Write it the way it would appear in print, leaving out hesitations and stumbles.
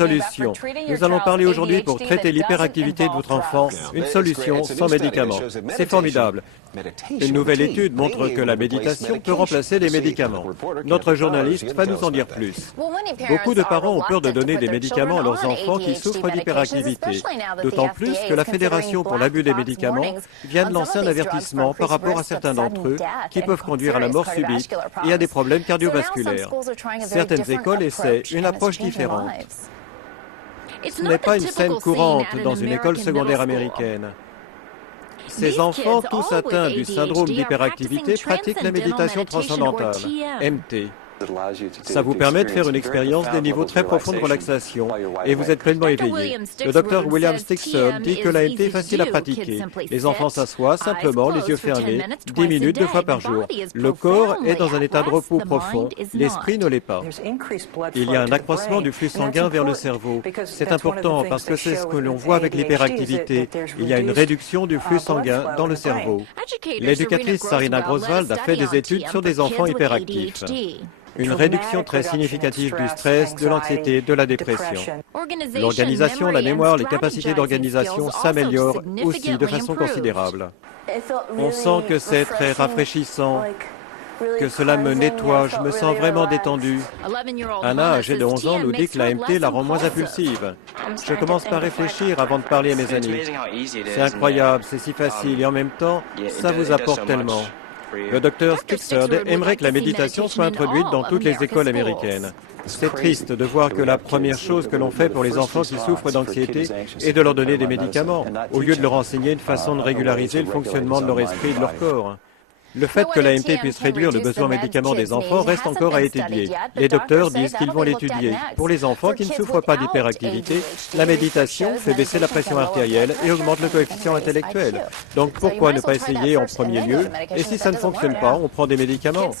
solution. Nous allons parler aujourd'hui pour traiter l'hyperactivité de votre enfant, une solution sans médicaments. C'est formidable. Une nouvelle étude montre que la méditation peut remplacer les médicaments. Notre journaliste va nous en dire plus. Beaucoup de parents ont peur de donner des médicaments à leurs enfants qui souffrent d'hyperactivité, d'autant plus que la Fédération pour l'abus des médicaments vient de lancer un avertissement par rapport à certains d'entre eux qui peuvent conduire à la mort subite et à des problèmes cardiovasculaires. Certaines écoles essaient une approche différente. Ce n'est pas une scène courante dans une école secondaire américaine. Ces enfants, tous atteints du syndrome d'hyperactivité, pratiquent la méditation transcendantale, MT. Ça vous permet de faire une expérience des niveaux très profonds de relaxation et vous êtes pleinement éveillé. Le docteur William Stickson dit que la MT est facile à pratiquer. Les enfants s'assoient simplement, les yeux fermés, 10 minutes 2 fois par jour. Le corps est dans un état de repos profond, l'esprit ne l'est pas. Il y a un accroissement du flux sanguin vers le cerveau. C'est important parce que c'est ce que l'on voit avec l'hyperactivité. Il y a une réduction du flux sanguin dans le cerveau. L'éducatrice Sarina Groswald a fait des études sur des enfants hyperactifs. Une réduction très significative du stress, de l'anxiété, de la dépression. L'organisation, la mémoire, les capacités d'organisation s'améliorent aussi de façon considérable. On sent que c'est très rafraîchissant, que cela me nettoie, je me sens vraiment détendu. Anna, âgée de 11 ans, nous dit que la MT la rend moins impulsive. Je commence par réfléchir avant de parler à mes amis. C'est incroyable, c'est si facile et en même temps, ça vous apporte tellement. Le docteur Stickson aimerait que la méditation soit introduite dans toutes les écoles américaines. C'est triste de voir que la première chose que l'on fait pour les enfants qui souffrent d'anxiété est de leur donner des médicaments, au lieu de leur enseigner une façon de régulariser le fonctionnement de leur esprit et de leur corps. Le fait que la MT puisse réduire le besoin en médicaments des enfants reste encore à étudier. Les docteurs disent qu'ils vont l'étudier. Pour les enfants qui ne souffrent pas d'hyperactivité, la méditation fait baisser la pression artérielle et augmente le coefficient intellectuel. Donc pourquoi ne pas essayer en premier lieu? Et si ça ne fonctionne pas, on prend des médicaments.